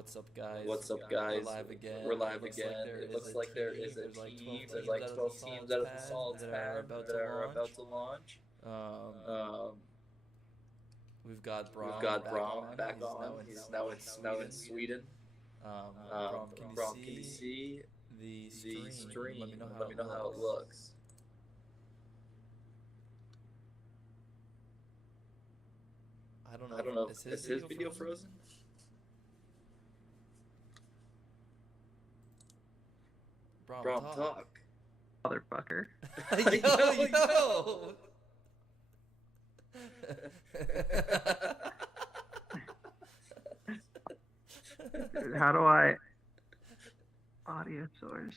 What's up, guys? What's up, guys? We're live again. We're live It again. It looks like there is a team. There's like 12 teams out of the Solids pad that are about to launch. We've got We've Brom got back Brom on. back He's on. He's now in Sweden. Brom, Can you see the the stream? Let me know how it looks. I don't know. Is his video frozen? Brom, talk. Motherfucker. yo. How do I audio source?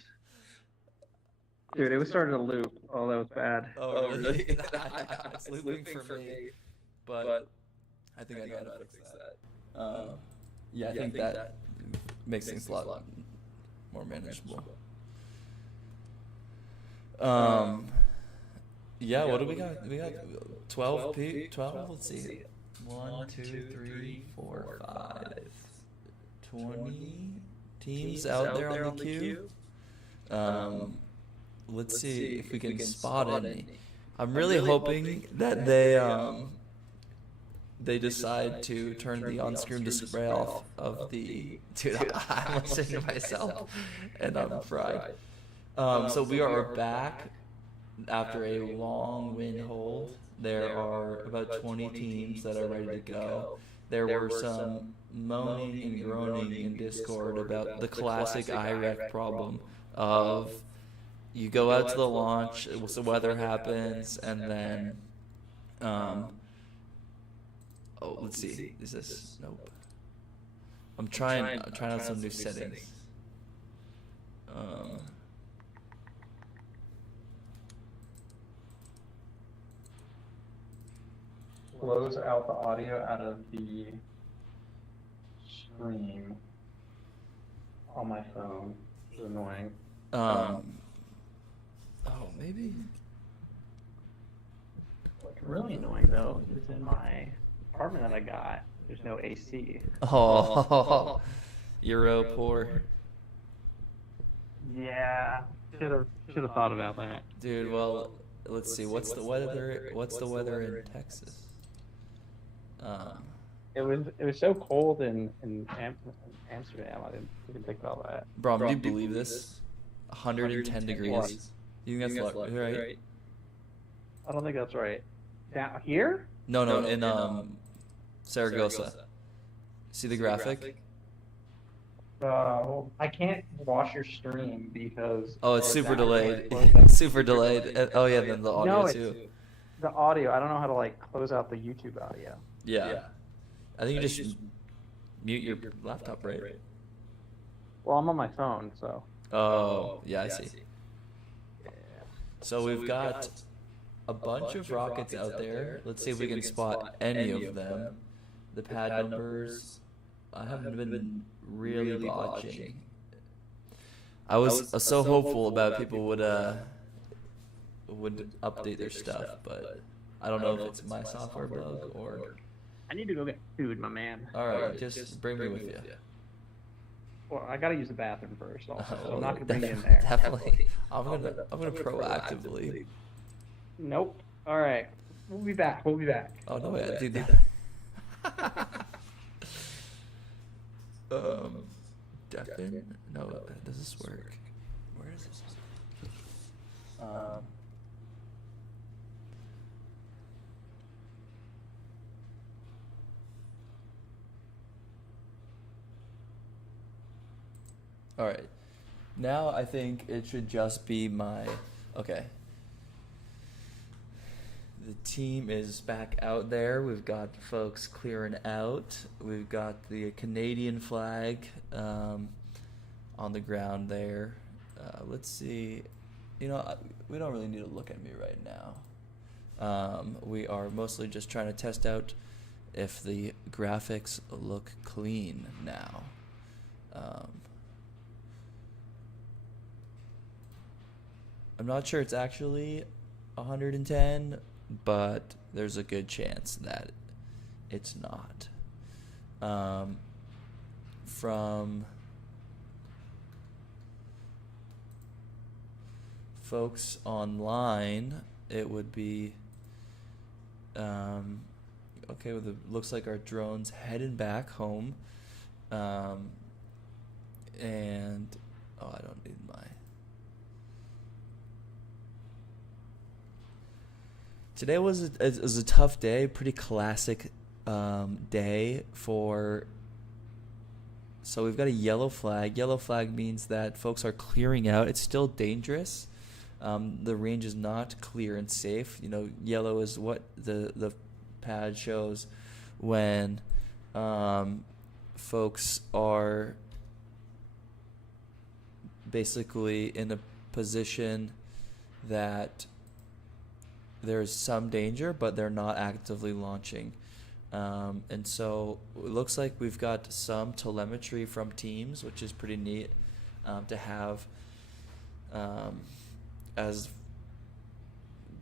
Dude, it was starting to loop. Oh, that was bad. Oh, really? It's looping for me, but I think I know how to fix that. Yeah, I think that makes things a lot more manageable. Yeah, what do we got? We got 12 12. Let's see. 1, 2, 3, 4, 5, 20 teams out there on the queue. Let's see if we can spot any. I'm really hoping that they decide to turn the on-screen display off of the. Dude, I'm listening to myself, and I'm fried. So we are back after a long wind hold. There are about 20 teams that are ready to go. There were some moaning and groaning in Discord about the classic IREC problem of you go out to the launch, the weather happens, and then oh, let's see. Is this? Nope. I'm trying out some new settings. Close out the audio out of the stream on my phone. It's annoying. Oh, maybe. What's really annoying though is in my apartment that I got, there's no AC. Oh, Euro poor. Yeah, should have thought about that. Dude, well, let's see. What's the weather? What's the weather in Texas? It was so cold in Amsterdam. I didn't think about that. Bro, do you believe this? 110 degrees. You think that's right? I don't think that's right. Down here? No, in Saragossa. See the graphic? I can't watch your stream because. Oh, it's super delayed. Super delayed. Oh yeah, then the audio too. The audio. I don't know how to like close out the YouTube audio. Yeah. I think you just mute your laptop, right? Well, I'm on my phone, so. Oh, yeah, I see. So we've got a bunch of rockets out there. Let's see if we can spot any of them. The pad numbers, I haven't been really watching. I was so hopeful about people would update their stuff, but I don't know if it's my software bug or. I need to go get food, my man. All right, just bring me with you. Well, I gotta use the bathroom first, also, so I'm not gonna bring bring you in there. Definitely, I'm gonna proactively. Nope. All right, we'll be back. Oh no, wait, dude. Deafin? No, does this work? Where is this? All right. Now I think it should just be my. Okay. The team is back out there. We've got folks clearing out. We've got the Canadian flag on the ground there. Let's see. We don't really need to look at me right now. We are mostly just trying to test out if the graphics look clean now. I'm not sure it's actually 110, but there's a good chance that it's not. from folks online, it would be okay. Well, looks like our drone's heading back home, and oh, I don't need my. Today was a tough day, pretty classic day for. So we've got a yellow flag. Yellow flag means that folks are clearing out. It's still dangerous. The range is not clear and safe. You know, yellow is what the pad shows when folks are basically in a position that there's some danger, but they're not actively launching. And so it looks like we've got some telemetry from teams, which is pretty neat to have as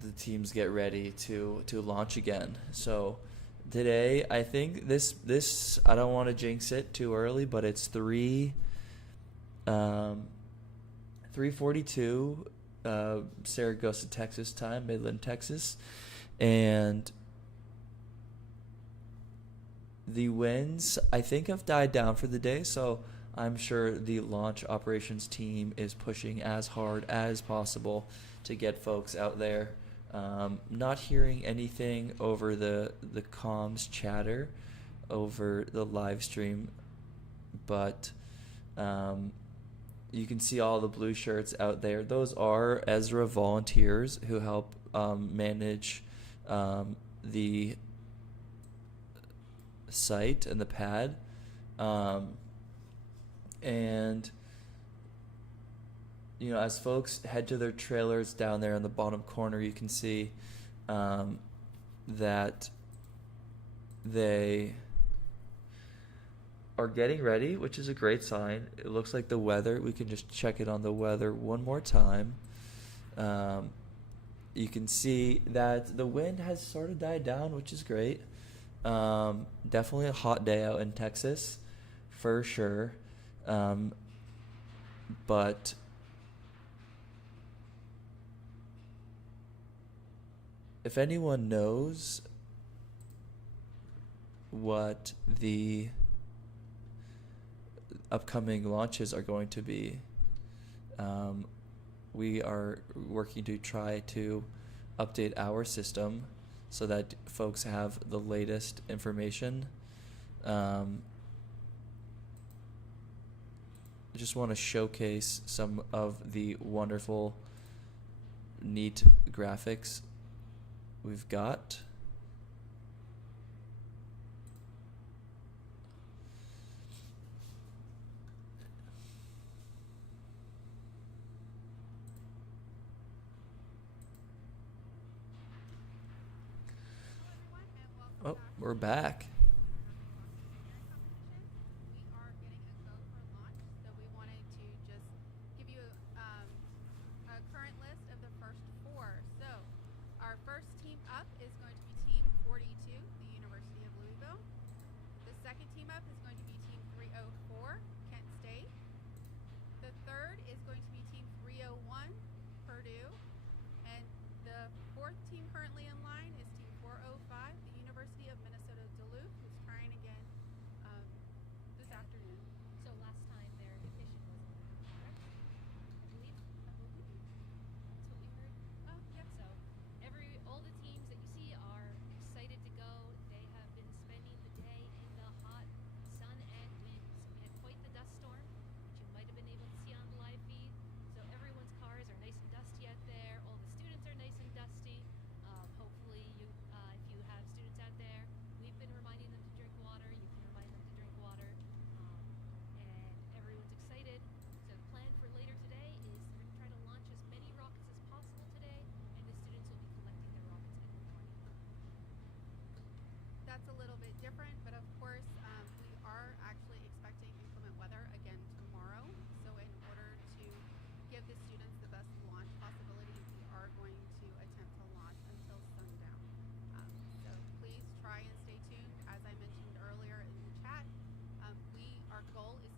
the teams get ready to launch again. So today, I think this I don't want to jinx it too early, but it's 3:42 Saragossa, Texas time, Midland, Texas, and the winds I think have died down for the day, so I'm sure the launch operations team is pushing as hard as possible to get folks out there. Not hearing anything over the comms chatter over the live stream, but you can see all the blue shirts out there. Those are Ezra volunteers who help manage the site and the pad. And you know, as folks head to their trailers down there in the bottom corner, you can see that they are getting ready, which is a great sign. It looks like the weather, we can just check it on the weather one more time. You can see that the wind has sort of died down, which is great. Definitely a hot day out in Texas, for sure. But if anyone knows what the upcoming launches are going to be, we are working to try to update our system so that folks have the latest information. I just want to showcase some of the wonderful, neat graphics we've got. Oh, we're back. We are getting a go for launch, so we wanted to just give you a current list of the first four. So our first team up is going to be Team 42, the University of Louisville. The second team up is going to be Team 304, Kent State. The third is going to be Team 301, Purdue. And the fourth team currently in line is Team 405, the University of Minnesota Duluth, who's trying again this afternoon. So last time their division was correct, I believe. That's what we heard. Oh, yep. So all the teams that you see are excited to go. They have been spending the day in the hot sun and wind. So we had quite the dust storm, which you might have been able to see on the live feed. So everyone's cars are nice and dusty out there. All the students are nice and dusty. Hopefully if you have students out there, we've been reminding them to drink water. You can remind them to drink water. And everyone's excited. So the plan for later today is we're going to try to launch as many rockets as possible today, and the students will be collecting their rockets in the morning. That's a little bit different, but of course we are actually expecting inclement weather again tomorrow. So in order to give the students the best launch possibility, we are going to attempt to launch until sundown. So please try and stay tuned. As I mentioned earlier in the chat, our goal is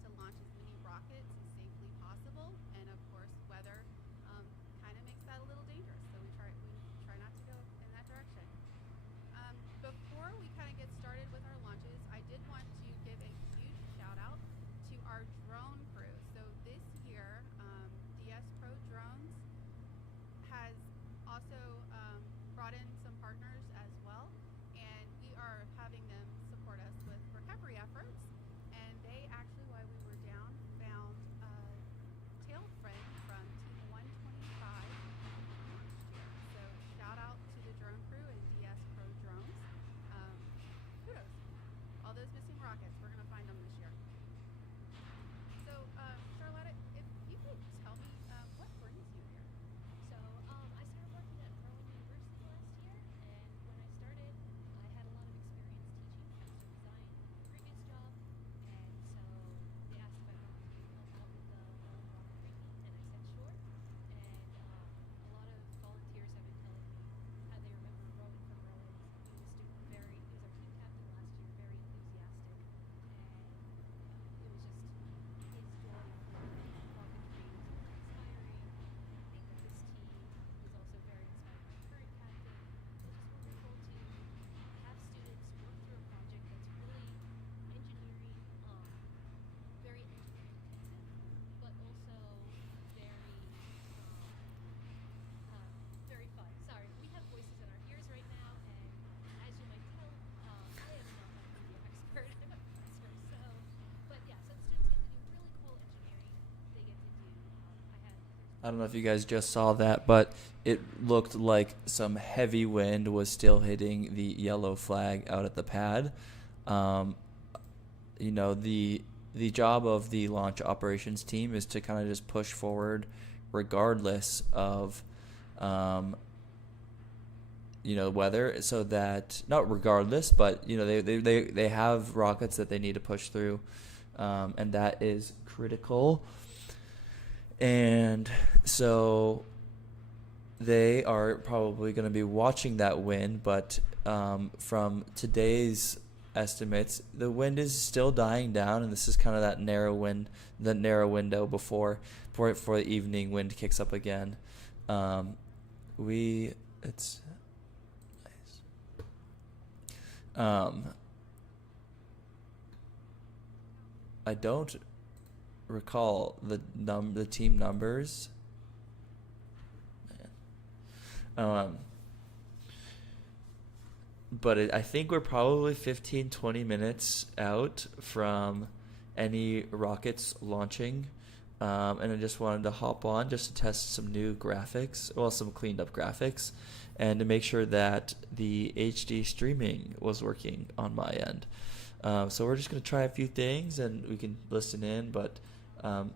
I don't know if you guys just saw that, but it looked like some heavy wind was still hitting the yellow flag out at the pad. You know, the job of the launch operations team is to kind of just push forward regardless of you know, weather, so that, not regardless, but you know, they have rockets that they need to push through, and that is critical. And so they are probably going to be watching that wind, but from today's estimates, the wind is still dying down, and this is kind of that narrow window before the evening wind kicks up again. It's nice. I don't recall the team numbers. But I think we're probably 15-20 minutes out from any rockets launching, and I just wanted to hop on just to test some new graphics, well, some cleaned up graphics, and to make sure that the HD streaming was working on my end. So we're just going to try a few things and we can listen in, but oh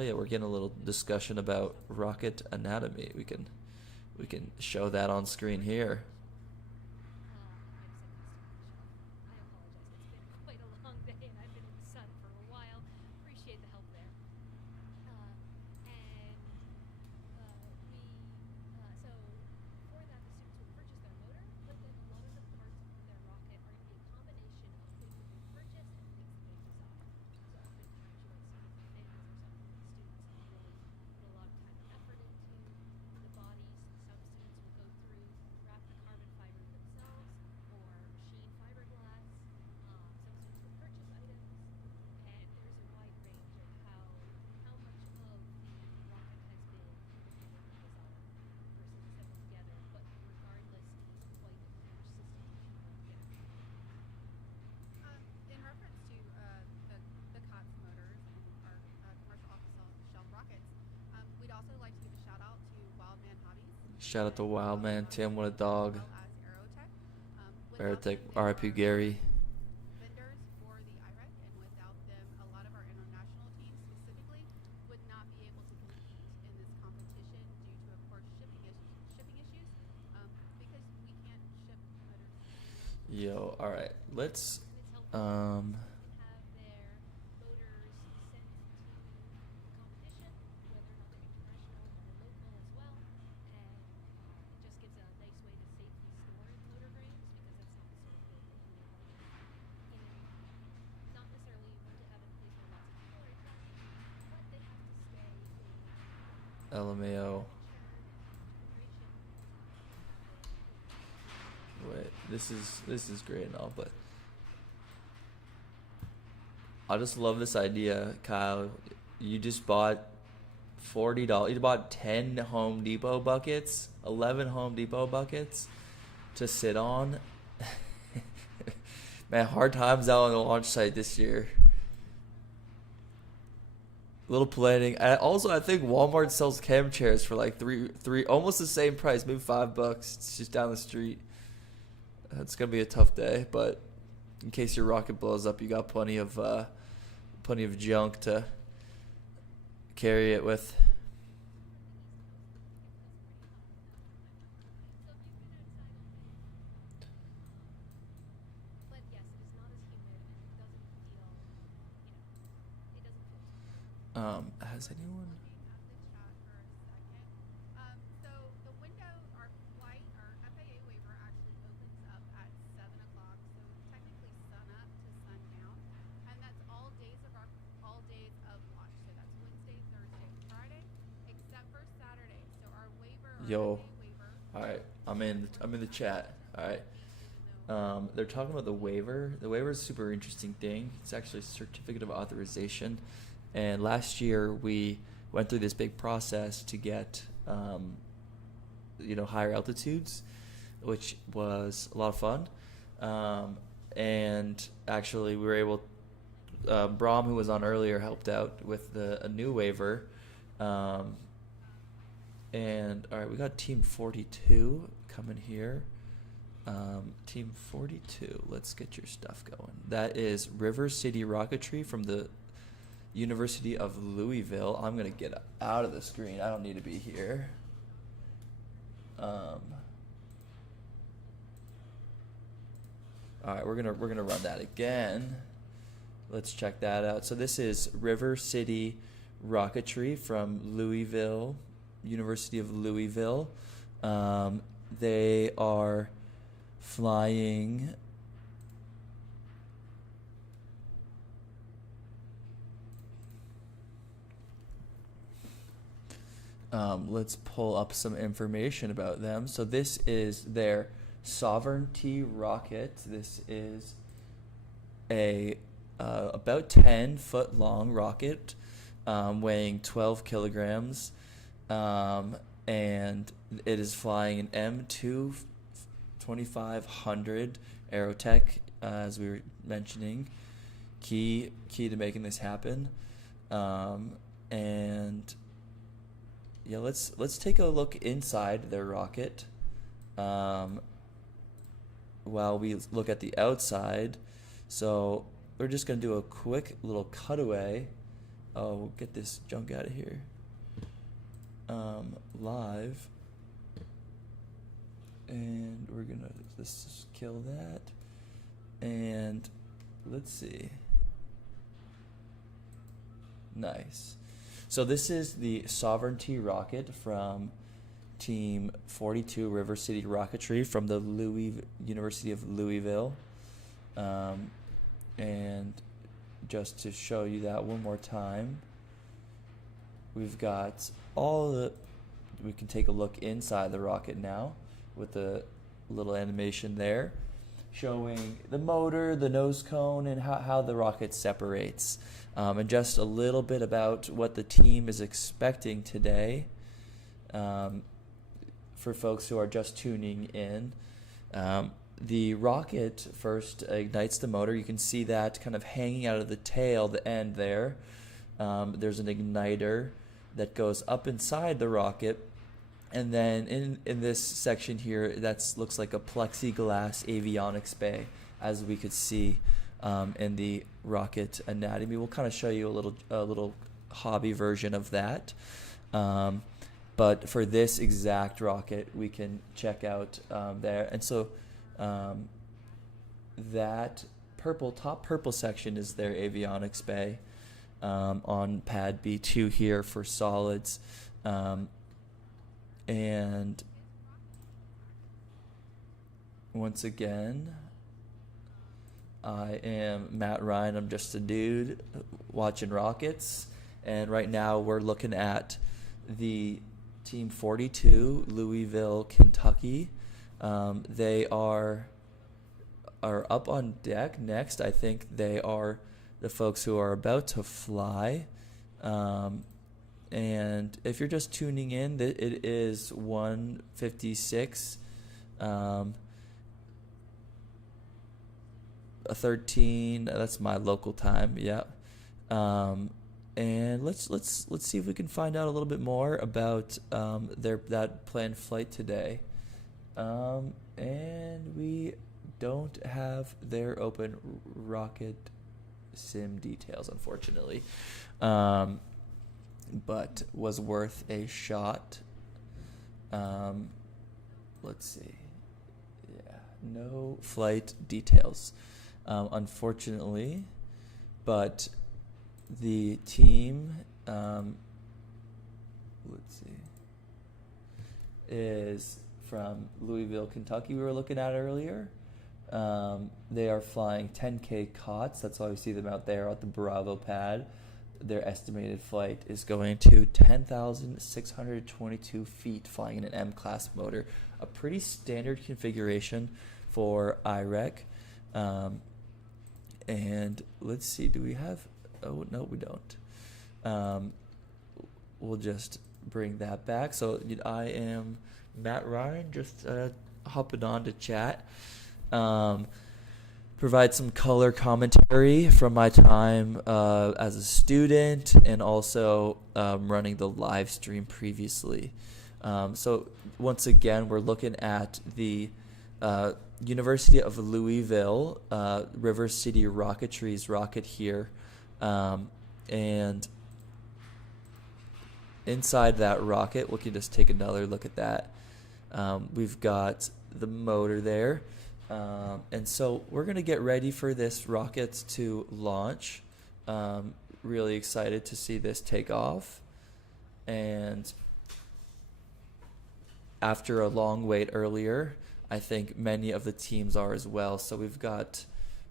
yeah, we're getting a little discussion about rocket anatomy. We can show that on screen here. I apologize. It's been quite a long day, and I've been in the sun for a while. Appreciate the help there. And so for that, the students will purchase their motor, but then a lot of the parts for their rocket are going to be a combination of things that they purchased and things that they design. So I've been enjoying seeing the videos or something that the students have really put a lot of time and effort into the bodies. Some students will go through, wrap the carbon fiber themselves, or machine fiberglass. Some students will purchase items, and there's a wide range of how much of the rocket has been design versus assembled together. But regardless, it is quite a huge system to put together. In reference to the COTS motors and our commercial off-the-shelf rockets, we'd also like to give a shout out to Wildman Hobbies. Shout out to Wildman, Tim, what a dog. As well as Aerotech. Aerotech, Without them, RIP they are Gary. vendors for the IREC, and without them, a lot of our international teams specifically would not be able to compete in this competition due to, of course, shipping issues, because we can't ship motors. Yo, all right, let's And it's helpful to have their motors sent to the competition, whether or not they're international or local as well. And it just gives a nice way to safely store motor grains, because that's not the sort of thing that you would want not necessarily want to have in a place where lots of people are interacting, but they have to stay in LMAO. insured and Wait, this is great and all, but I just love this idea, Kyle. You just bought $40. You bought 10 Home Depot buckets, 11 Home Depot buckets to sit on. Man, hard times out on the launch site this year. Little planning. I think Walmart sells cam chairs for like three almost the same price, maybe $5. It's just down the street. It's gonna be a tough day, but in case your rocket blows up, you got plenty of junk to carry it with. but yes, it is not as humid, and it doesn't feel, it doesn't feel too cold. Has anyone? Looking at the chat for a second. So the window, our FAA waiver actually opens up at 7 o'clock. So technically sun up to sundown, and that's all days of launch. So that's Wednesday, Thursday, Friday, except for Saturday. So our waiver, Yo. FAA waiver. All right, I'm in the chat. All right. They're talking about the waiver. The waiver is a super interesting thing. It's actually a certificate of authorization. And last year we went through this big process to get, higher altitudes, which was a lot of fun. and actually we were able. Brahm, who was on earlier, helped out with a new waiver. And all right, we got Team 42 coming here. Team 42, let's get your stuff going. That is River City Rocketry from the University of Louisville. I'm gonna get out of the screen. I don't need to be here. All right, we're gonna run that again. Let's check that out. So this is River City Rocketry from Louisville, University of Louisville. They are flying let's pull up some information about them. So this is their Sovereignty rocket. This is a about 10-foot long rocket, weighing 12 kilograms, and it is flying an M2 2500 Aerotech, as we were mentioning. Key to making this happen. And yeah, let's take a look inside their rocket, while we look at the outside. So we're just gonna do a quick little cutaway. Oh, we'll get this junk out of here. Live, and we're gonna just kill that, and let's see. Nice. So this is the Sovereignty rocket from Team 42 River City Rocketry from the University of Louisville. And just to show you that one more time, we've got we can take a look inside the rocket now with the little animation there showing the motor, the nose cone, and how the rocket separates. And just a little bit about what the team is expecting today, for folks who are just tuning in. The rocket first ignites the motor. You can see that kind of hanging out of the tail, the end there. There's an igniter that goes up inside the rocket. And then in this section here, that looks like a plexiglass avionics bay, as we could see in the rocket anatomy. We'll kind of show you a little hobby version of that. But for this exact rocket, we can check out there. And so that top purple section is their avionics bay on pad B2 here for solids. And once again, I am Matt Ryan. I'm just a dude watching rockets. And right now we're looking at the Team 42, Louisville, Kentucky. They are up on deck next. I think they are the folks who are about to fly. And if you're just tuning in, it is 1:56, 13. That's my local time. Yeah. And let's see if we can find out a little bit more about that planned flight today. And we don't have their open rocket sim details, unfortunately. But was worth a shot. Let's see. Yeah, no flight details, unfortunately. But the team, let's see, is from Louisville, Kentucky. We were looking at earlier. They are flying 10K COTS. That's why we see them out there at the Bravo pad. Their estimated flight is going to 10,622 feet, flying in an M-class motor. A pretty standard configuration for IREC. And let's see, do we have... Oh, no, we don't. We'll just bring that back. So I am Matt Ryan, just hopping on to chat. provide some color commentary from my time as a student and also running the live stream previously. So once again, we're looking at the University of Louisville, River City Rocketry's rocket here. And inside that rocket, we can just take another look at that. We've got the motor there. And so we're going to get ready for this rocket to launch. Really excited to see this take off. And after a long wait earlier, I think many of the teams are as well. So we've got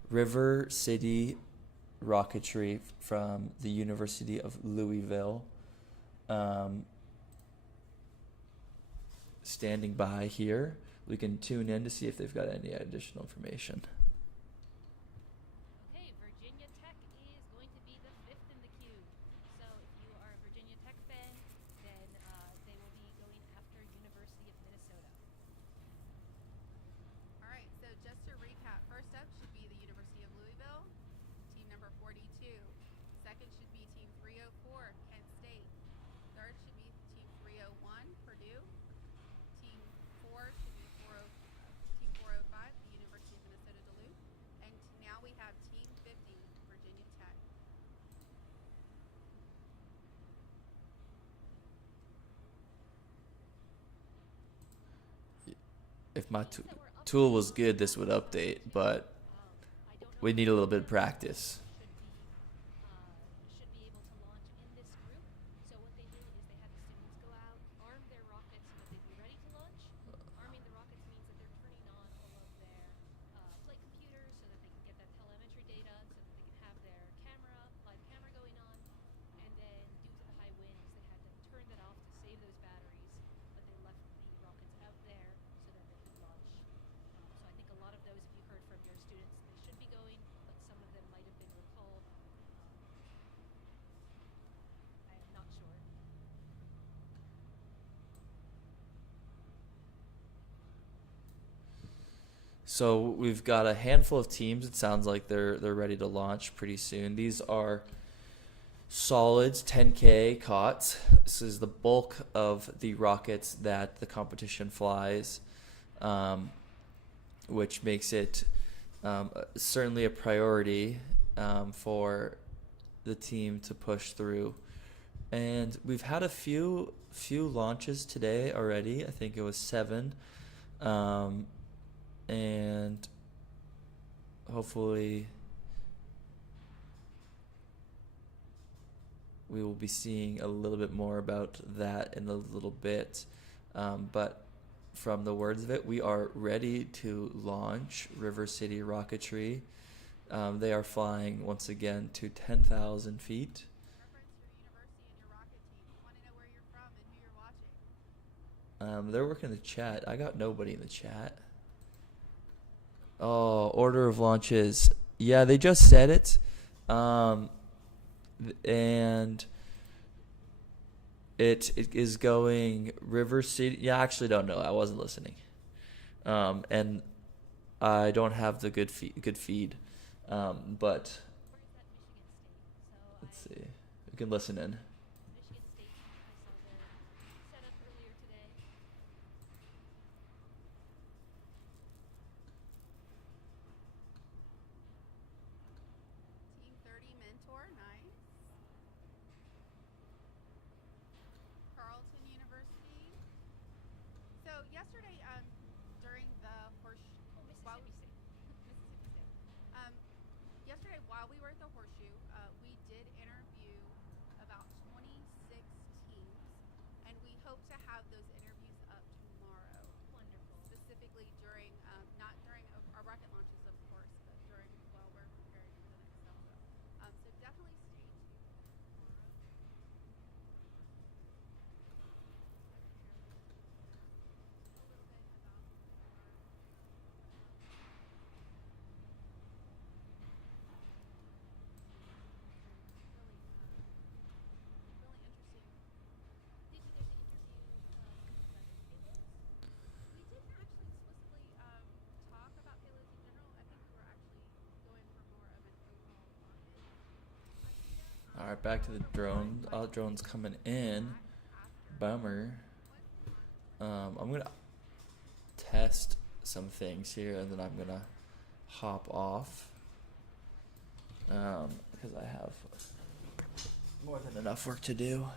River City Rocketry from the University of Louisville standing by here. We can tune in to see if they've got any additional information. Okay, Virginia Tech is going to be the 5th in the queue. So if you are a Virginia Tech fan, then they will be going after University of Minnesota. All right, so just to recap, first up should be the University of Louisville, team number 42. Second should be team 304, Kent State. Third should be team 301, Purdue. Team 4 should be team 405, the University of Minnesota Duluth. And now we have team 50, Virginia Tech. If my tool was good, this would update, but we need a little bit of practice. Should be able to launch in this group. So what they did is they had the students go out, arm their rockets so that they'd be ready to launch. Arming the rockets means that they're turning on all of their flight computers so that they can get that telemetry data, so that they can have their live camera going on. And then due to the high winds, they had to turn that off to save those batteries, but they left the rockets out there so that they could launch. So I think a lot of those, if you heard from your students, they should be going, but some of them might have been recalled. I am not sure. So we've got a handful of teams. It sounds like they're ready to launch pretty soon. These are solids 10K COTS. This is the bulk of the rockets that the competition flies, which makes it certainly a priority for the team to push through. And we've had a few launches today already. I think it was 7. And hopefully we will be seeing a little bit more about that in a little bit. But from the words of it, we are ready to launch River City Rocketry. They are flying once again to 10,000 feet. Reference your university and your rocket team. We want to know where you're from and who you're watching. They're working the chat. I got nobody in the chat. Oh, order of launches. Yeah, they just said it. And it is going River City. Yeah, I actually don't know. I wasn't listening. And I don't have the good feed. But Where's that Michigan State? So let's see. We can listen in. Michigan State, I saw their setup earlier today. Team 30 Mentor, nice. Carleton University. So yesterday, during the Mississippi State. Mississippi State. Yesterday, while we were at the Horseshoe, we did interview about 26 teams, and we hope to have those interviews up tomorrow. Wonderful. Specifically during, not during our rocket launches, of course, but during while we're preparing for the next episode. So definitely stay tuned tomorrow. A little bit about really interesting. Did you get to interview right, back to the drone. Drone's coming in. Bummer. I'm gonna test some things here, and then I'm gonna hop off. Because I have more than enough work to do.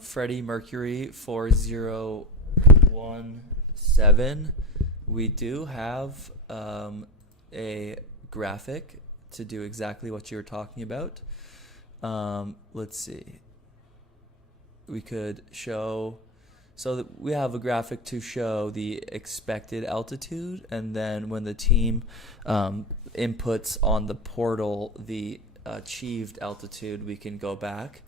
Freddie Mercury 4017. We do have a graphic to do exactly what you were talking about. Let's see. We could show, so that we have a graphic to show the expected altitude, and then when the team inputs on the portal the achieved altitude, we can go back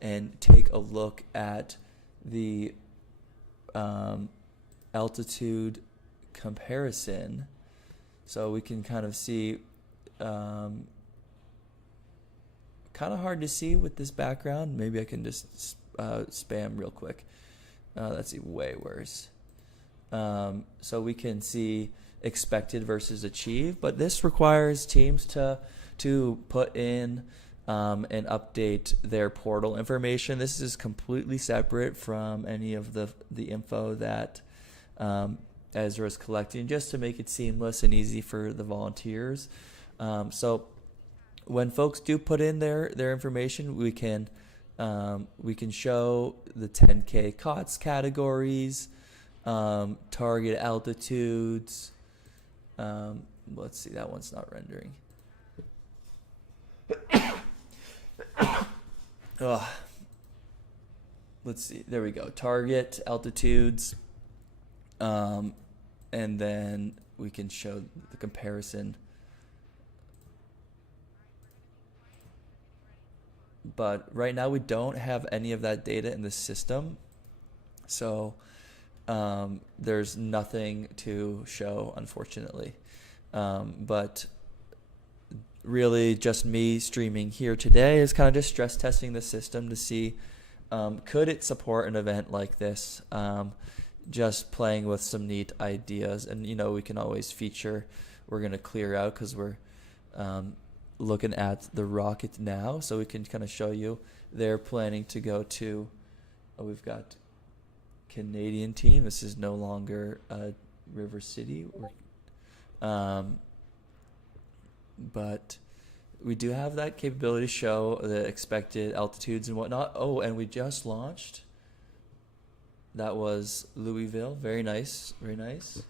and take a look at the altitude comparison. So we can kind of see, kind of hard to see with this background. Maybe I can just spam real quick. That's way worse. So we can see expected versus achieved, but this requires teams to put in and update their portal information. This is completely separate from any of the info that Ezra is collecting, just to make it seamless and easy for the volunteers. So when folks do put in their information, we can show the 10K COTS categories, target altitudes. Let's see, that one's not rendering. Let's see, there we go. Target altitudes, and then we can show the comparison. But right now we don't have any of that data in the system, so there's nothing to show, unfortunately. But really just me streaming here today is kind of just stress testing the system to see could it support an event like this. Just playing with some neat ideas, and we can always feature. We're going to clear out because we're looking at the rocket now, so we can kind of show you they're planning to go to, we've got Canadian team. This is no longer River City, but we do have that capability to show the expected altitudes and whatnot. Oh, and we just launched. That was Louisville. Very nice, very nice.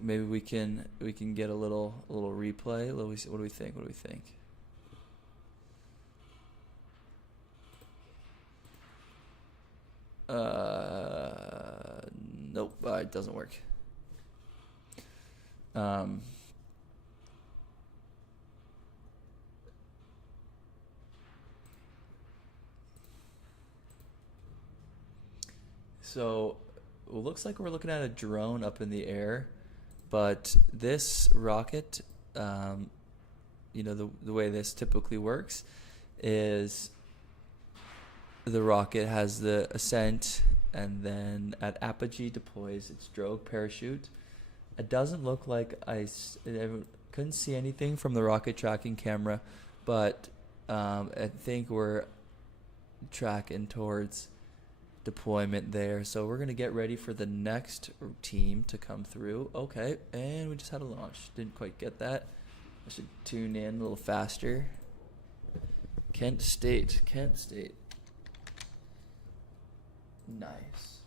Maybe we can get a little replay. What do we think? Nope, it doesn't work. So it looks like we're looking at a drone up in the air. but this rocket, the way this typically works is the rocket has the ascent, and then at apogee deploys its drogue parachute. It doesn't look like I couldn't see anything from the rocket tracking camera, but I think we're tracking towards deployment there. So we're going to get ready for the next team to come through. Okay, and we just had a launch. Didn't quite get that. I should tune in a little faster. Kent State. Nice.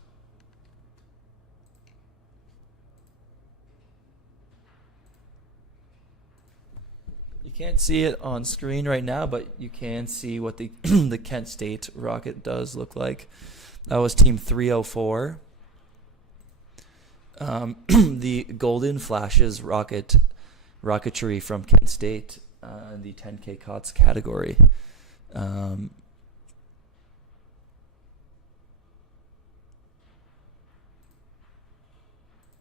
You can't see it on screen right now, but you can see what the the Kent State rocket does look like. That was Team 304. The Golden Flashes rocketry from Kent State in the 10K COTS category.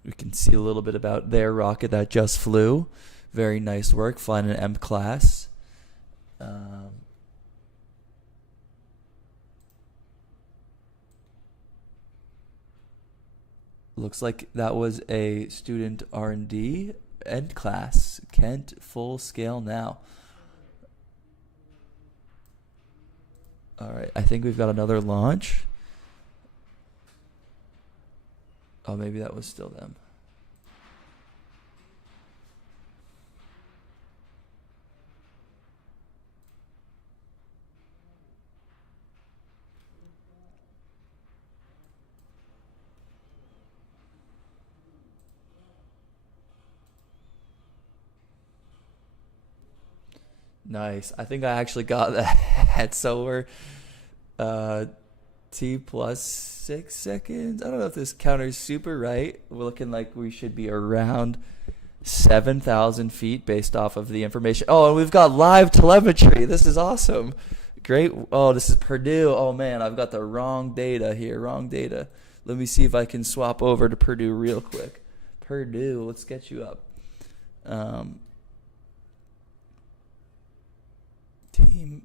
We can see a little bit about their rocket that just flew. Very nice work, flying an M class. Looks like that was a student R&D end class. Kent full scale now. All right, I think we've got another launch. Oh, maybe that was still them. Nice. I think I actually got that. So we're T plus 6 seconds. I don't know if this counter's super right. We're looking like we should be around 7,000 feet based off of the information. Oh, and we've got live telemetry. This is awesome. Great. Oh, this is Purdue. Oh, man, I've got the wrong data here. Wrong data. Let me see if I can swap over to Purdue real quick. Purdue, let's get you up. Team.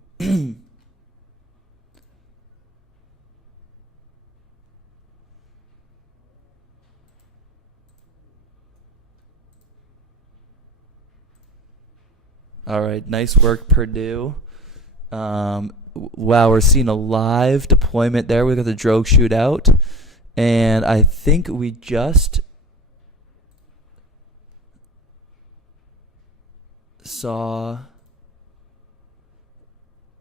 All right, nice work, Purdue. Wow, we're seeing a live deployment there. We got the drogue shootout, and I think we just saw.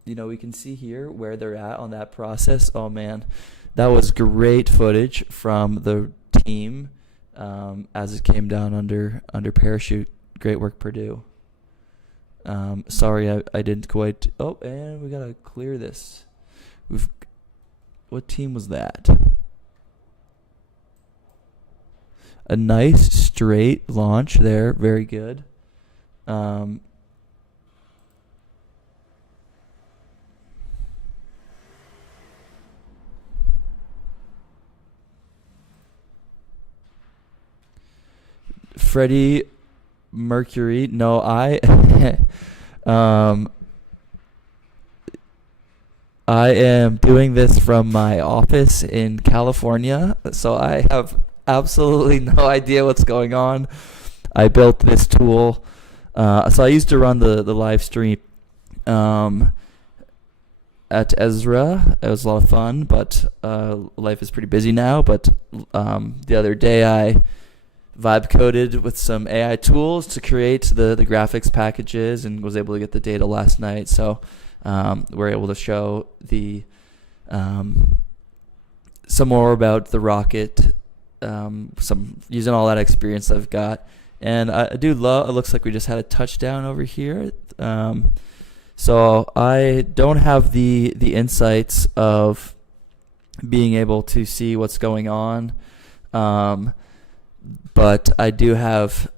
We can see here where they're at on that process. Oh man, that was great footage from the team as it came down under parachute. Great work, Purdue. Sorry, I didn't quite. Oh, and we gotta clear this. What team was that? A nice straight launch there. Very good. Freddie Mercury. No, I am doing this from my office in California, so I have absolutely no idea what's going on. I built this tool. So I used to run the live stream at Ezra. It was a lot of fun, but life is pretty busy now. But the other day I vibe coded with some AI tools to create the graphics packages and was able to get the data last night. So we're able to show the some more about the rocket, some using all that experience I've got. And I do love, it looks like we just had a touchdown over here. So I don't have the insights of being able to see what's going on. But I do have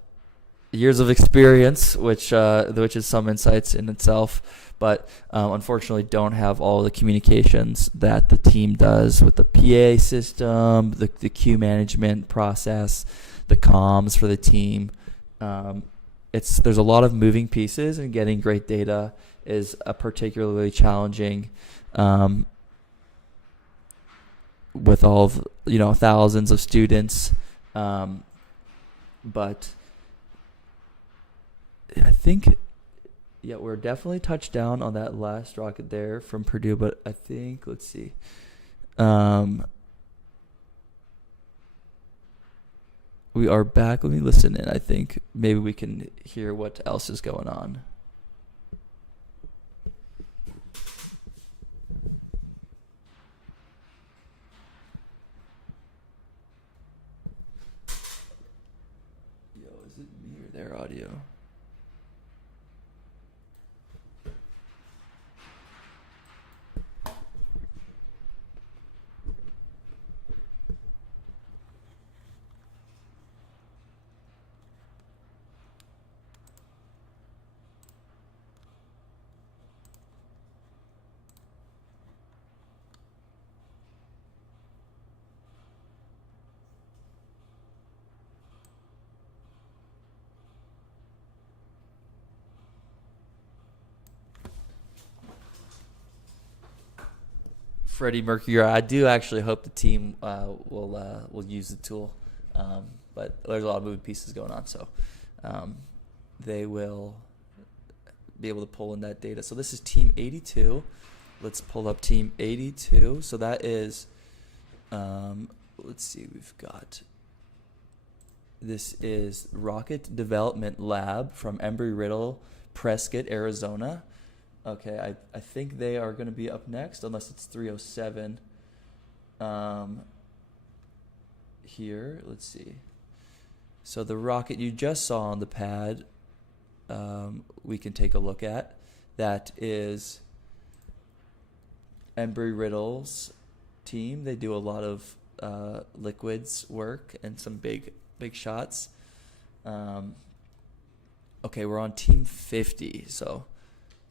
years of experience, which is some insights in itself. But unfortunately, don't have all the communications that the team does with the PA system, the queue management process, the comms for the team. There's a lot of moving pieces, and getting great data is a particularly challenging with all of, thousands of students. But I think, we're definitely touched down on that last rocket there from Purdue, but I think, let's see. We are back. Let me listen in. I think maybe we can hear what else is going on. Yo, is it me or their audio? Freddie Mercury. I do actually hope the team will use the tool, but there's a lot of moving pieces going on, so they will be able to pull in that data. So this is Team 82. Let's pull up Team 82. So that is, let's see, we've got. This is Rocket Development Lab from Embry-Riddle, Prescott, Arizona. Okay, I think they are going to be up next, unless it's 307. Here, let's see. So the rocket you just saw on the pad, we can take a look at. That is Embry-Riddle's team. They do a lot of liquids work and some big shots. Okay, we're on Team 50, so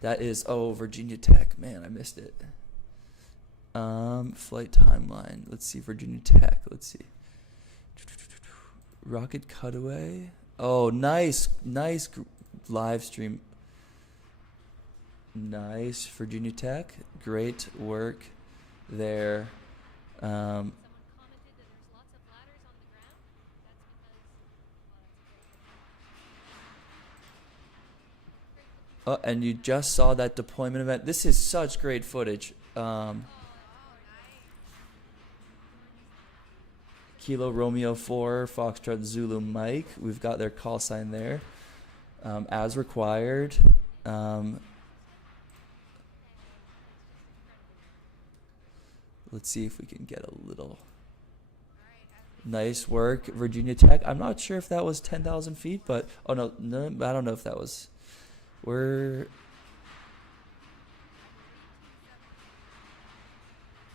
that is, Virginia Tech. Man, I missed it. Flight timeline. Let's see, Virginia Tech. Let's see. Rocket cutaway. Oh, nice live stream. Nice, Virginia Tech. Great work there. Someone commented that there's lots of ladders on the ground. That's because, And you just saw that deployment event. This is such great footage. Kilo Romeo 4, Foxtrot Zulu Mike. We've got their call sign there. As required. Let's see if we can get a little. Nice work, Virginia Tech. I'm not sure if that was 10,000 feet, but no, I don't know if that was. We're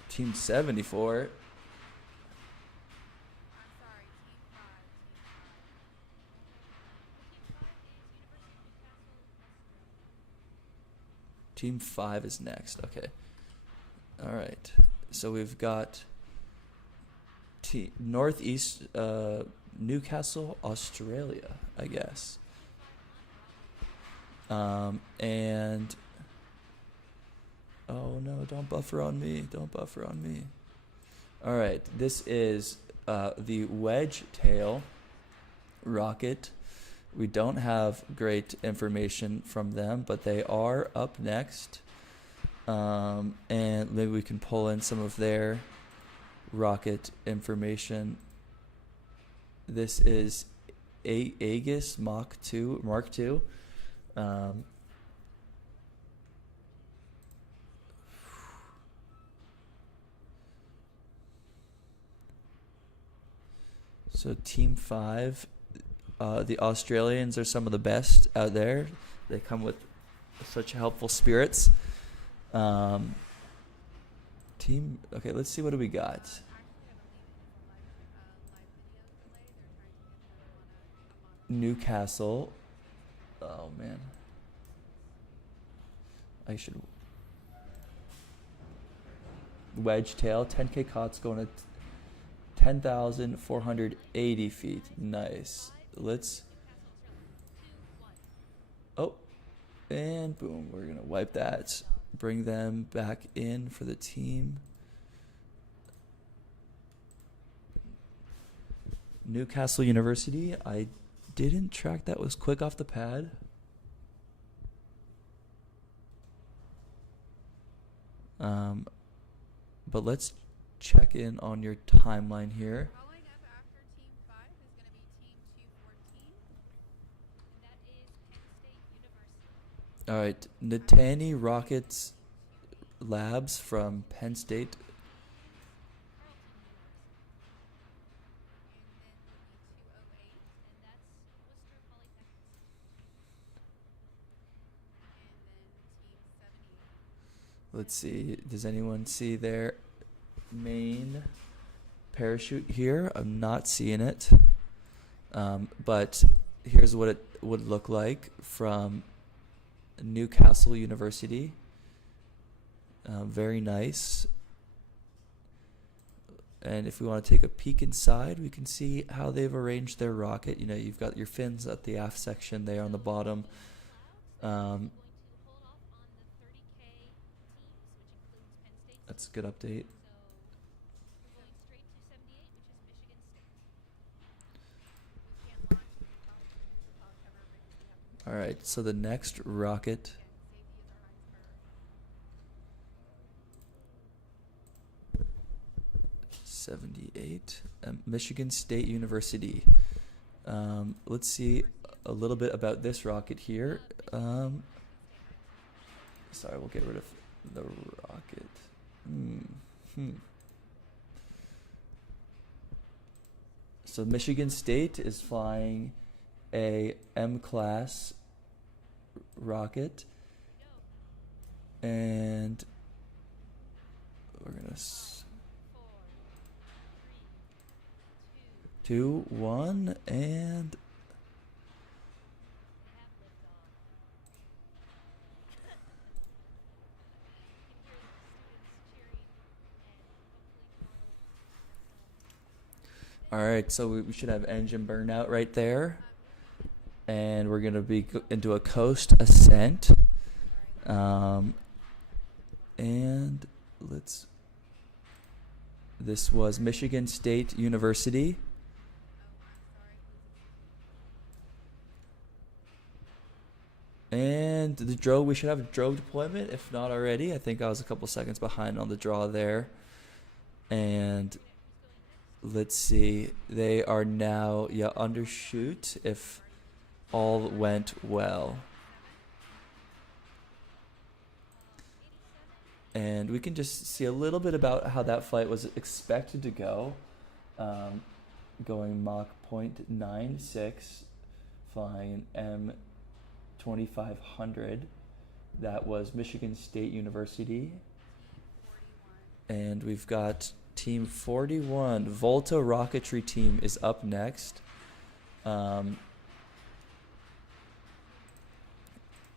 Team 74. Team 5 is next. Okay. All right. So we've got Northeast Newcastle, Australia, I guess. And oh no, don't buffer on me. Don't buffer on me. All right. This is the Wedge Tail rocket. We don't have great information from them, but they are up next. And maybe we can pull in some of their rocket information. This is Aegis Mark II. So Team 5. The Australians are some of the best out there. They come with such helpful spirits. Team. Okay, let's see what do we got. Newcastle. Oh man. I should. Wedge tail. 10K cots going at 10,480 feet. Nice. Let's. Oh, and boom. We're gonna wipe that. Bring them back in for the team. Newcastle University. I didn't track that was quick off the pad. But let's check in on your timeline here. Following up after Team 5 is going to be Team 214. And that is Penn State University. All right, Nittany Rockets Labs from Penn State. Carleton University. And then will be 208. Let's see. Does anyone see their main parachute here? I'm not seeing it. But here's what it would look like from Newcastle University. Very nice. And if we want to take a peek inside, we can see how they've arranged their rocket. You know, you've got your fins at the aft section there on the bottom. That's a good update. So we're going straight to 78, which is Michigan State. We can't launch the cloud cover because we have All right, so the next rocket. safety is our highest priority. 78, Michigan State University. Let's see a little bit about this rocket here. Sorry, we'll get rid of the rocket. So Michigan State is flying a M-class rocket, and we're gonna 2, 1, and all right, so we should have engine burnout right there, and we're gonna be into a coast ascent, and this was Michigan State University. And the drogue, we should have a drogue deployment, if not already. I think I was a couple seconds behind on the draw there. And let's see, they are now, undershoot if all went well. And we can just see a little bit about how that flight was expected to go. Going Mach 0.96, flying M2500. That was Michigan State University. And we've got Team 41, Volta Rocketry Team is up next.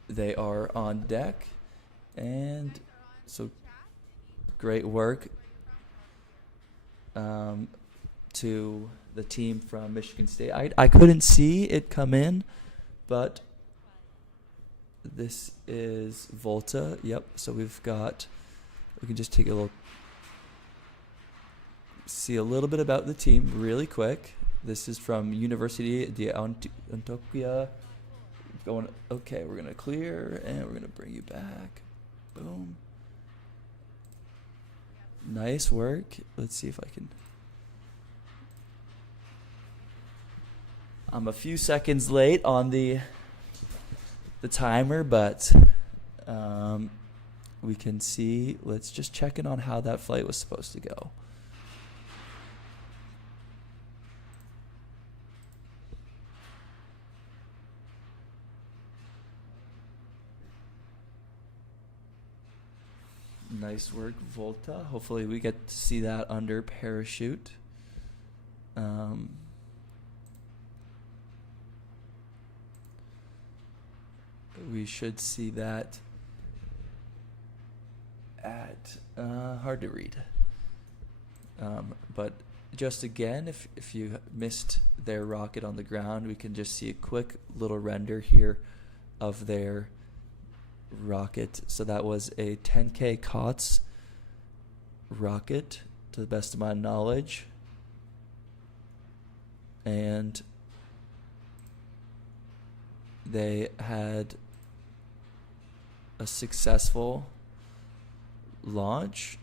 They are on deck, and so great work to the team from Michigan State. I couldn't see it come in, but this is Volta. Yep, so we can just take a look, see a little bit about the team really quick. This is from University de Antioquia. Okay, we're gonna clear and we're gonna bring you back. Boom. Nice work. Let's see if I can. I'm a few seconds late on the timer, but we can see. Let's just check in on how that flight was supposed to go. Nice work, Volta. Hopefully we get to see that under parachute. We should see that at hard to read. But just again, if you missed their rocket on the ground, we can just see a quick little render here of their rocket. So that was a 10K COTS rocket, to the best of my knowledge. And they had a successful launch.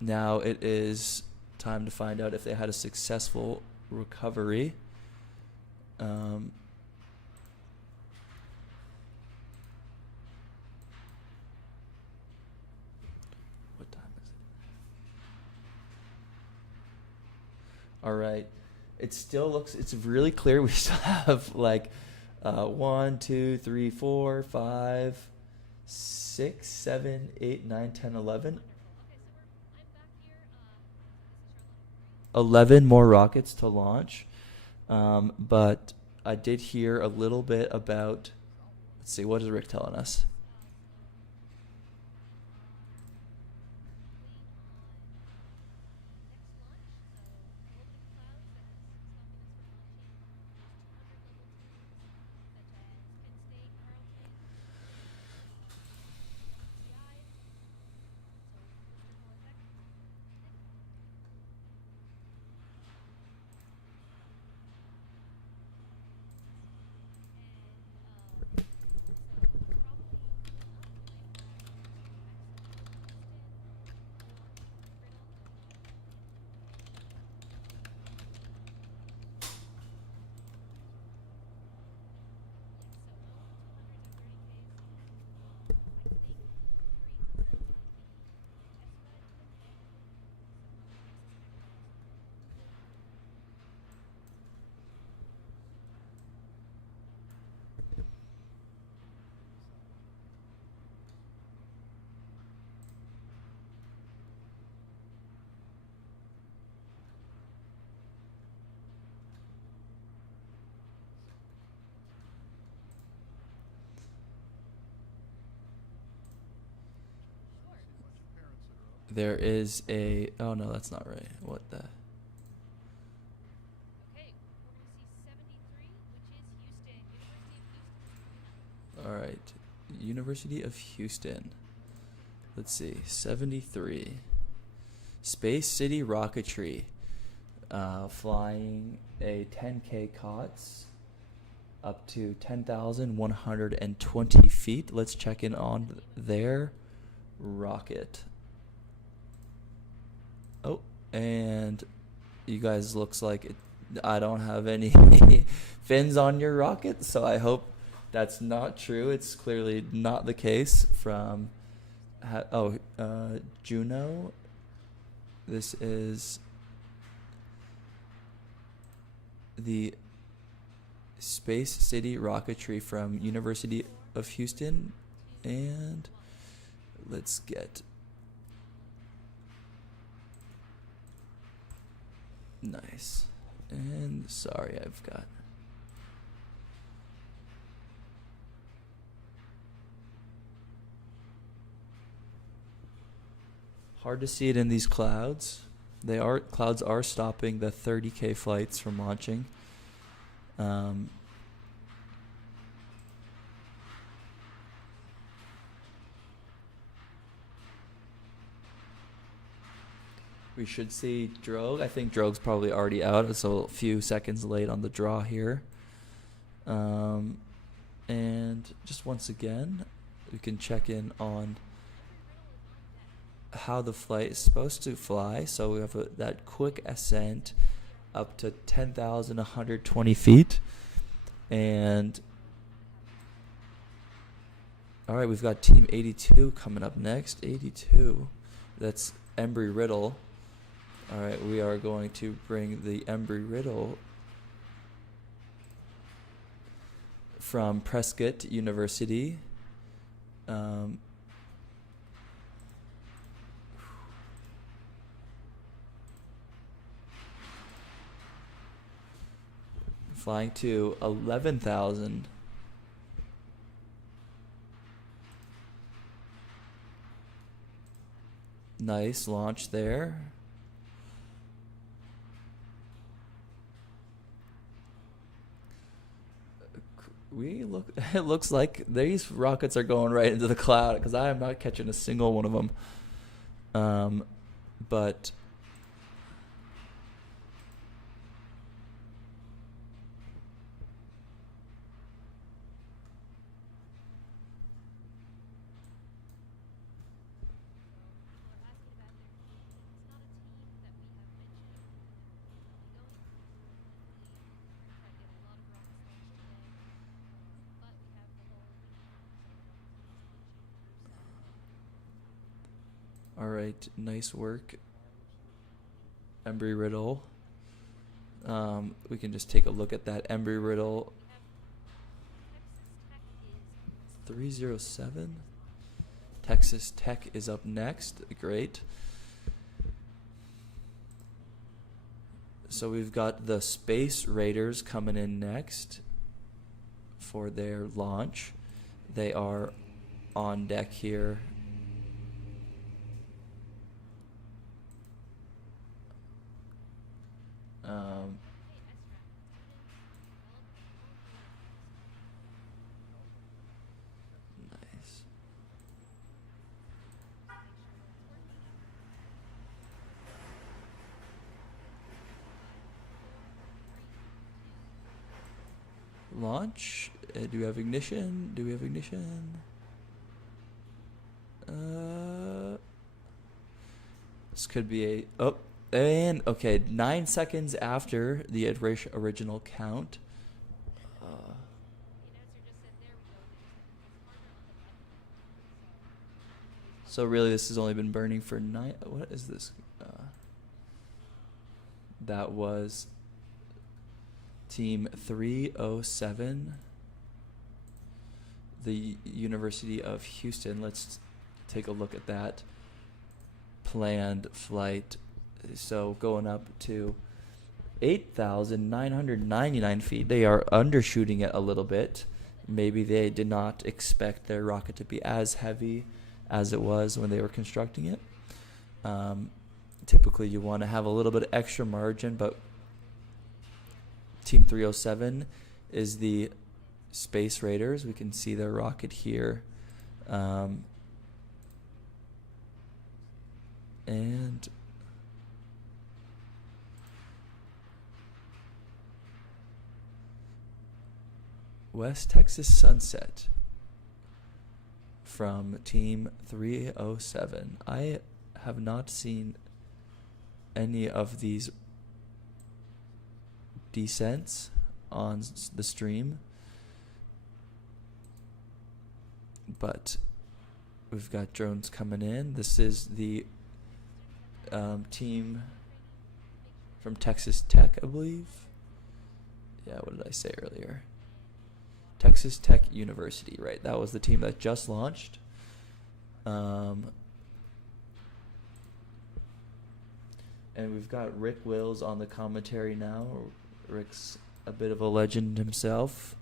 Now it is time to find out if they had a successful recovery. What time is it? All right. It still looks, it's really clear. We still have like 1, 2, 3, 4, 5, 6, 7, 8, 9, 10, 11. Okay, so I'm back here. This is Charlotte. 11 more rockets to launch. But I did hear a little bit about, let's see, what is Rick telling us? There is a, oh no, that's not right. What the? Okay, we're going to see 73, which is Houston, University of Houston. All right. University of Houston. Let's see. 73. Space City Rocketry. Flying a 10K COTS up to 10,120 feet. Let's check in on their rocket. Oh, and you guys, looks like it, I don't have any fins on your rocket, so I hope that's not true. It's clearly not the case from Juno. This is the Space City Rocketry from University of Houston, and let's get nice. And sorry, I've got hard to see it in these clouds. Clouds are stopping the 30K flights from launching. We should see Drogue. I think Drogue's probably already out. It's a few seconds late on the draw here. And just once again, we can check in on how the flight is supposed to fly. So we have that quick ascent up to 10,120 feet. And all right, we've got Team 82 coming up next. 82. That's Embry-Riddle. All right, we are going to bring the Embry-Riddle from Prescott University. Flying to 11,000. Nice launch there. It looks like these rockets are going right into the cloud because I am not catching a single one of them. But all right, nice work, Embry Riddle. We can just take a look at that Embry Riddle. 307. Texas Tech is up next. Great. So we've got the Space Raiders coming in next for their launch. They are on deck here. Nice. Launch. Do we have ignition? Do we have ignition? This could be a... Oh, and okay, 9 seconds after the original count. So really this has only been burning for 9... What is this? That was Team 307, the University of Houston. Let's take a look at that planned flight. So going up to 8,999 feet. They are undershooting it a little bit. Maybe they did not expect their rocket to be as heavy as it was when they were constructing it. Typically you want to have a little bit of extra margin, but Team 307 is the Space Raiders. We can see their rocket here. And West Texas Sunset from Team 307. I have not seen any of these descents on the stream, but we've got drones coming in. This is the team from Texas Tech, I believe. Yeah, what did I say earlier? Texas Tech University, right? That was the team that just launched. And we've got Rick Wills on the commentary now. Rick's a bit of a legend himself.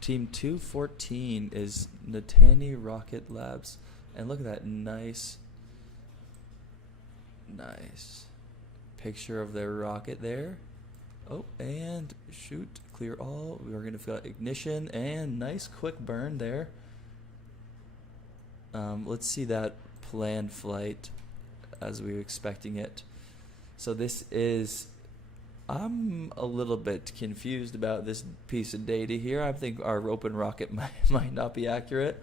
Team 214 is Natani Rocket Labs, and look at that nice picture of their rocket there. Oh, and shoot, clear all. We're gonna feel ignition and nice quick burn there. Let's see that planned flight as we were expecting it. So this is, I'm a little bit confused about this piece of data here. I think our open rocket might not be accurate.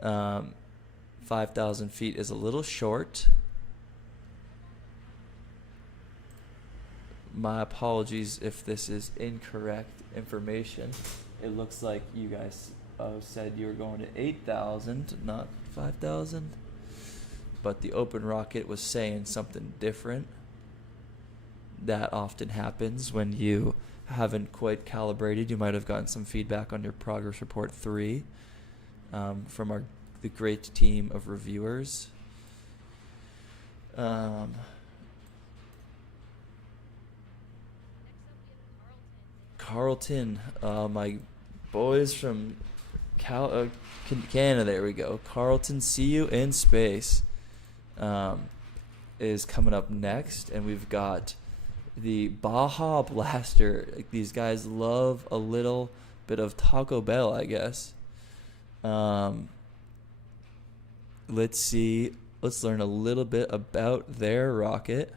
5,000 feet is a little short. My apologies if this is incorrect information. it looks like you guys said you were going to 8,000, not 5,000. But the open rocket was saying something different. That often happens when you haven't quite calibrated. You might have gotten some feedback on your progress report 3 from the great team of reviewers. Carlton, my boys from Canada, there we go. Carlton, see you in space, is coming up next, and we've got the Baja Blaster. Like, these guys love a little bit of Taco Bell, I guess. Let's see. Let's learn a little bit about their rocket.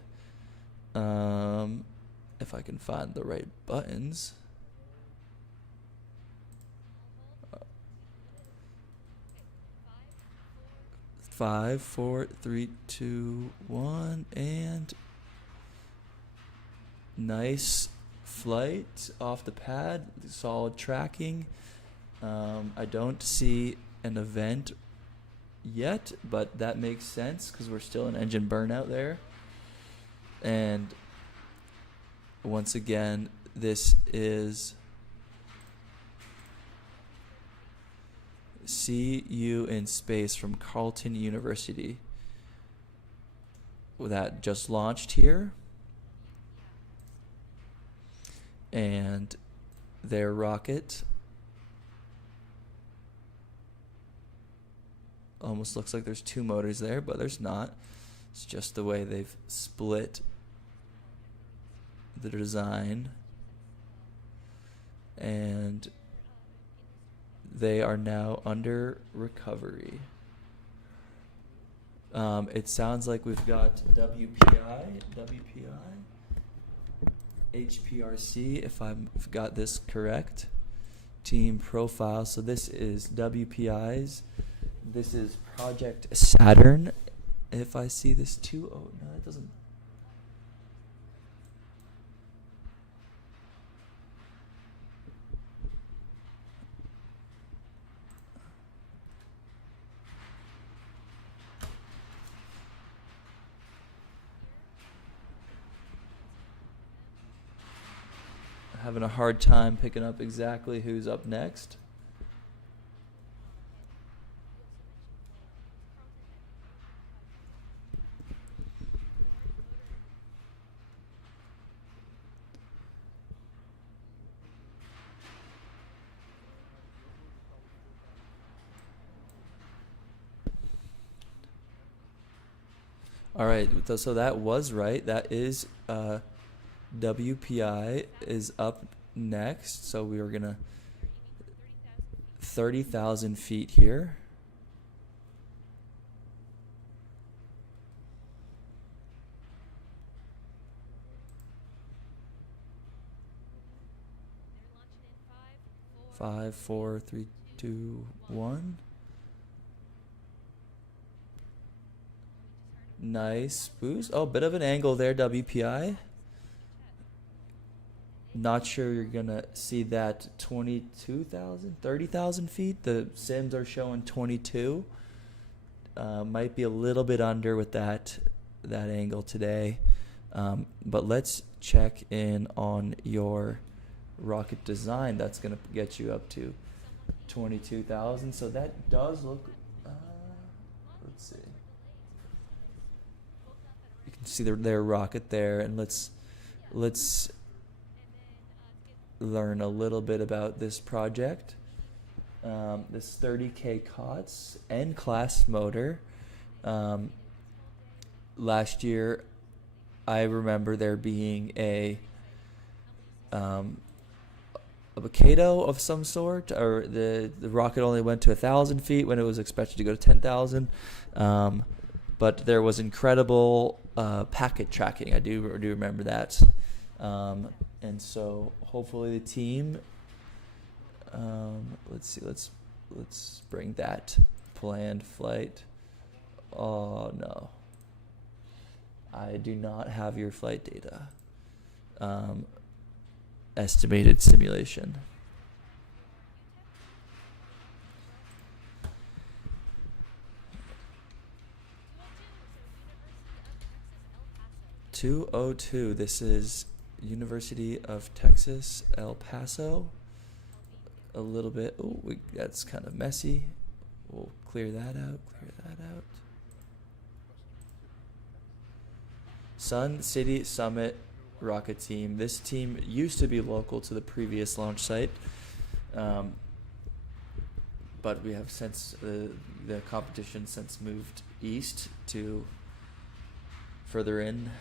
If I can find the right buttons. 5, 4, 3, 2, 1, and nice flight off the pad. Solid tracking. I don't see an event yet, but that makes sense because we're still in engine burnout there. And once again, this is See You in Space from Carleton University. That just launched here. And their rocket almost looks like there's 2 motors there, but there's not. It's just the way they've split the design. And they are now under recovery. It sounds like we've got WPI, HPRC, if I've got this correct. Team profile. So this is WPI's. This is Project Saturn. If I see this too. Oh, no, that doesn't. Having a hard time picking up exactly who's up next. All right, so that was right. That is WPI is up next. So we are gonna 30,000 feet here. Five, 4, 3, 2, 1. Nice boost. Oh, bit of an angle there, WPI. Not sure you're gonna see that 22,000, 30,000 feet. The sims are showing 22. Might be a little bit under with that angle today. But let's check in on your rocket design. That's gonna get you up to 22,000. So that does look. Let's see. You can see their rocket there, and let's learn a little bit about this project. This 30K COTS N-class motor. Last year, I remember there being a Mikado of some sort, or the rocket only went to 1,000 feet when it was expected to go to 10,000. But there was incredible packet tracking. I do remember that. And so hopefully the team, let's see, let's bring that planned flight. Oh no, I do not have your flight data. Estimated simulation. 202. This is University of Texas, El Paso. A little bit. Oh, that's kind of messy. We'll clear that out. Clear that out. Sun City Summit rocket team. This team used to be local to the previous launch site, but we have since the competition since moved east to further in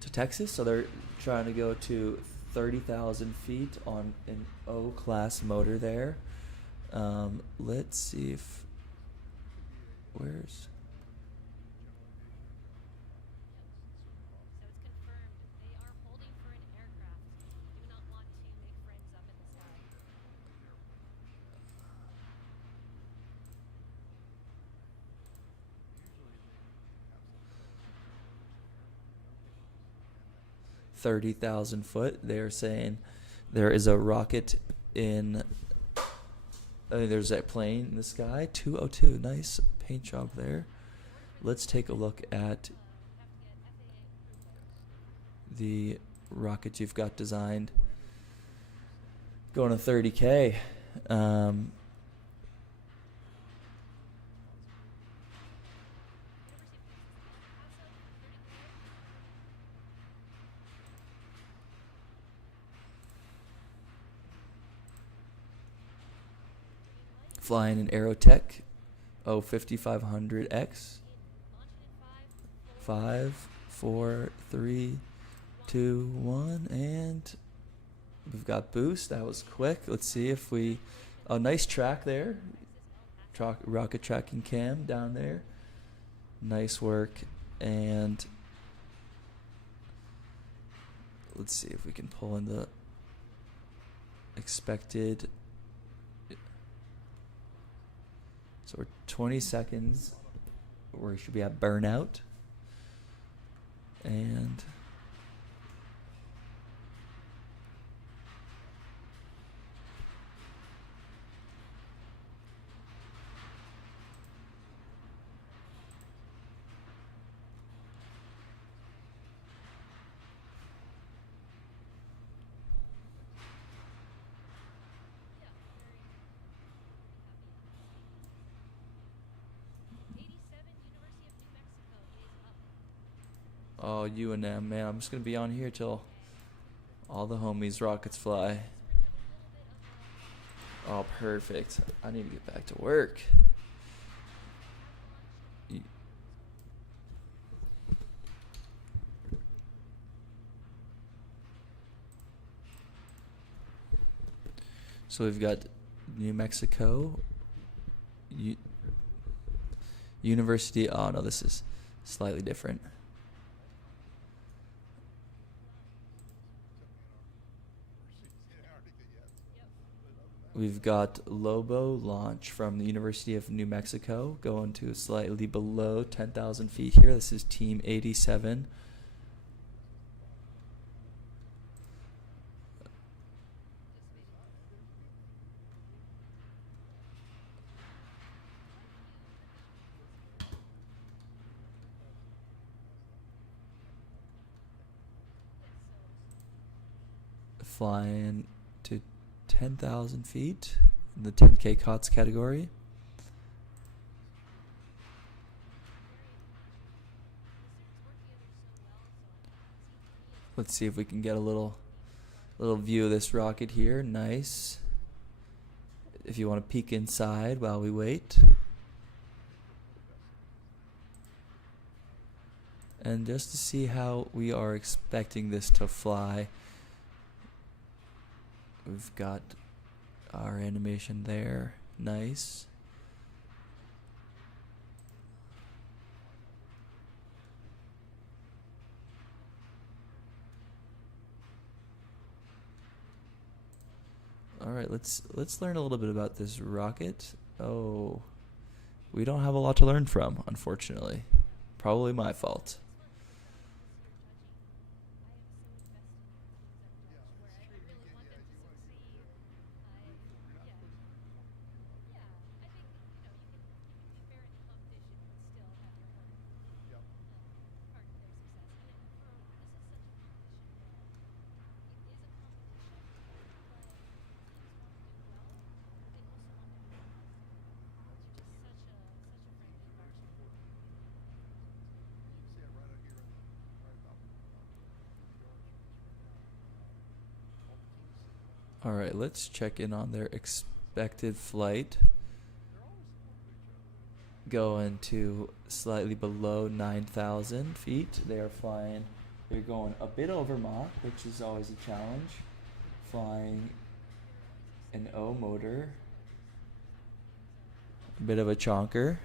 to Texas. So they're trying to go to 30,000 feet on an O-class motor there. Let's see if where's. So it's confirmed. They are holding for an aircraft. They do not want to make friends up in the sky. 30,000 foot. They're saying there is a rocket in. There's that plane in the sky. 202. Nice paint job there. Let's take a look at the rocket you've got designed. Going to 30K. Flying an Aerotech 5500X. 5, 4, 3, 2, 1, and we've got boost. That was quick. Let's see if we. Oh, nice track there. Rocket tracking cam down there. Nice work. And let's see if we can pull in the expected. So we're 20 seconds. We should be at burnout. And oh, UNM, man, I'm just gonna be on here till all the homies rockets fly. Oh, perfect. I need to get back to work. So we've got New Mexico, University. Oh no, this is slightly different. We've got Lobo launch from the University of New Mexico, going to slightly below 10,000 feet here. This is Team 87. Flying to 10,000 feet in the 10K COTS category. Let's see if we can get a little view of this rocket here. Nice. If you want to peek inside while we wait. And just to see how we are expecting this to fly. We've got our animation there. Nice. All right, let's learn a little bit about this rocket. Oh, we don't have a lot to learn from, unfortunately. Probably my fault. All right, let's check in on their expected flight. Going to slightly below 9,000 feet. They're going a bit over Mach, which is always a challenge. Flying an O motor. A bit of a chonker.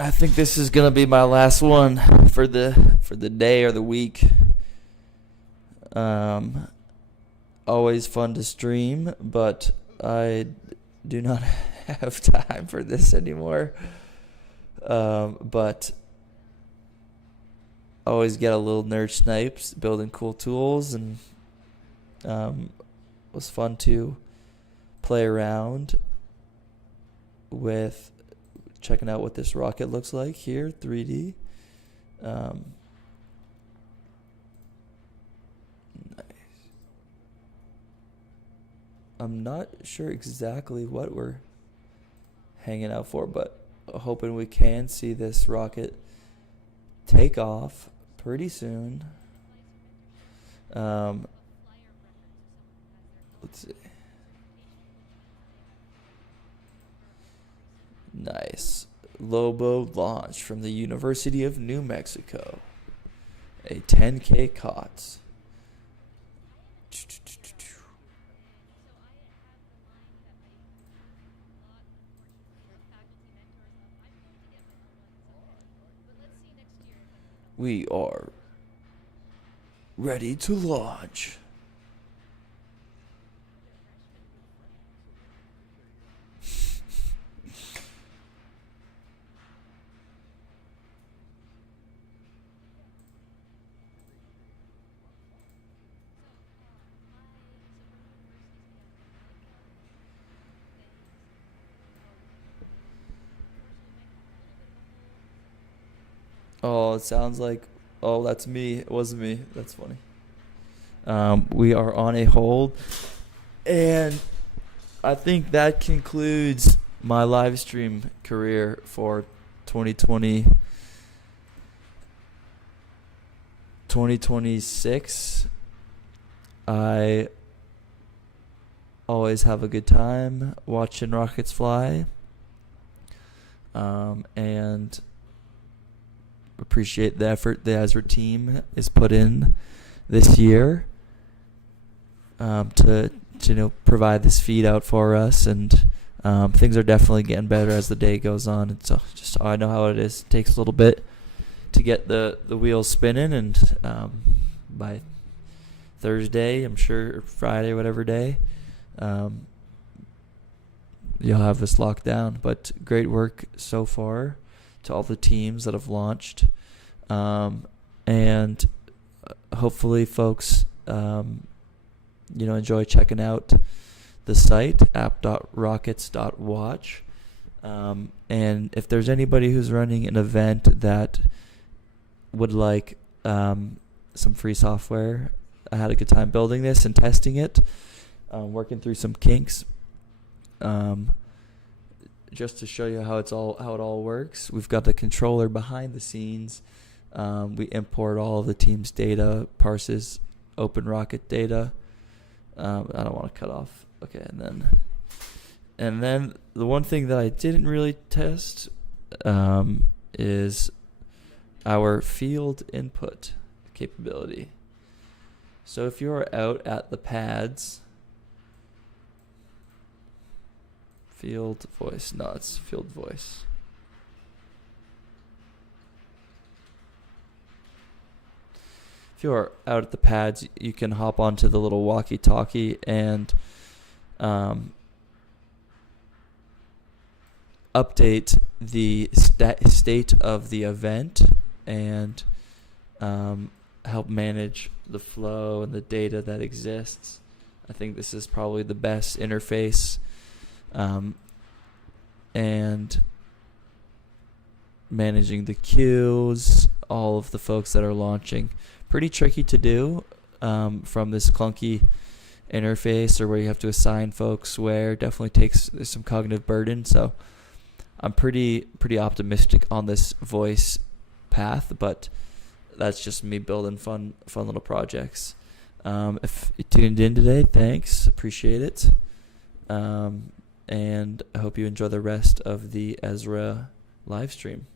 I think this is gonna be my last one for the day or the week. Always fun to stream, but I do not have time for this anymore. But always get a little nerd snipes, building cool tools, and was fun to play around with checking out what this rocket looks like here, 3D. Nice. I'm not sure exactly what we're hanging out for, but hoping we can see this rocket take off pretty soon. Let's see. Nice. Lobo launch from the University of New Mexico. A 10K COTS. We are ready to launch. Oh, it sounds like, oh, that's me. It wasn't me. That's funny. We are on a hold. And I think that concludes my live stream career for 2026. I always have a good time watching rockets fly. And appreciate the effort the Ezra team has put in this year to provide this feed out for us, and things are definitely getting better as the day goes on. And so just I know how it is. It takes a little bit to get the wheels spinning, and by Thursday, I'm sure, or Friday, whatever day, you'll have this locked down. But great work so far to all the teams that have launched, and hopefully folks enjoy checking out the site app.rockets.watch, and if there's anybody who's running an event that would like some free software, I had a good time building this and testing it, working through some kinks. Just to show you how it all works, we've got the controller behind the scenes. We import all of the team's data, parses open rocket data. I don't want to cut off. Okay, and then the one thing that I didn't really test is our field input capability. So if you're out at the pads, field voice. No, it's field voice. If you're out at the pads, you can hop onto the little walkie-talkie and update the state of the event and help manage the flow and the data that exists. I think this is probably the best interface. And managing the queues, all of the folks that are launching. Pretty tricky to do from this clunky interface, or where you have to assign folks where. Definitely there's some cognitive burden. So I'm pretty optimistic on this voice path, but that's just me building fun little projects. If you tuned in today, thanks, appreciate it. And I hope you enjoy the rest of the Ezra live stream.